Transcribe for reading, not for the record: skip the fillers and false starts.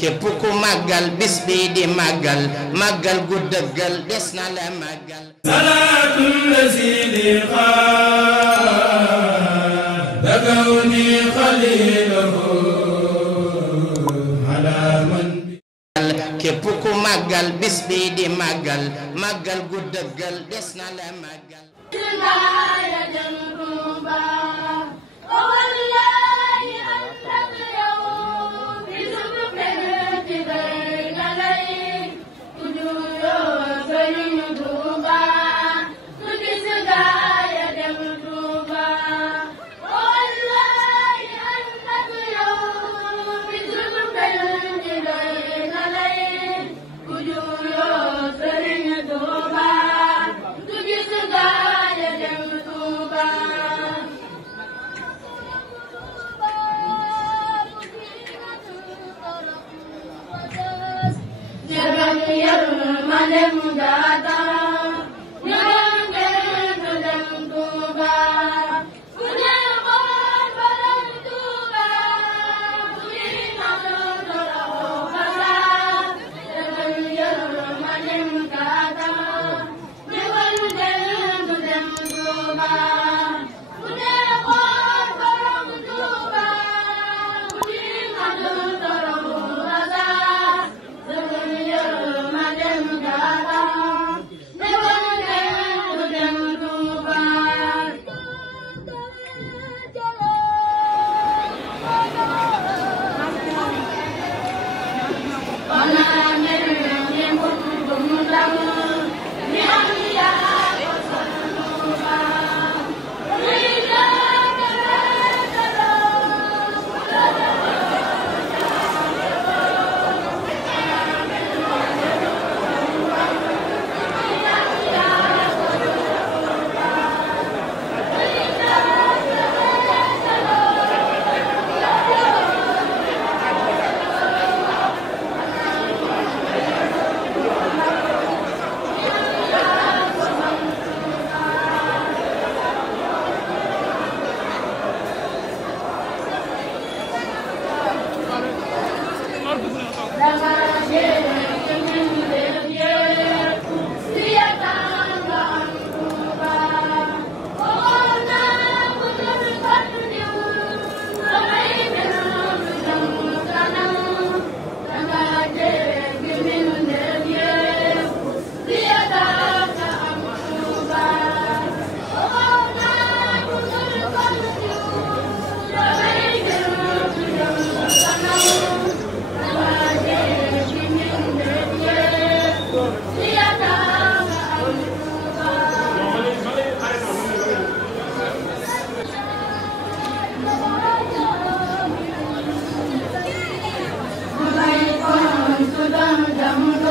képp ku màggal bis bi di màggal màggal gu dëggal des na la màggal salaatul lazi li dagawni xaliluhu ala man képp ku màggal bis bi di màggal màggal gu dëggal des na la màggal Dum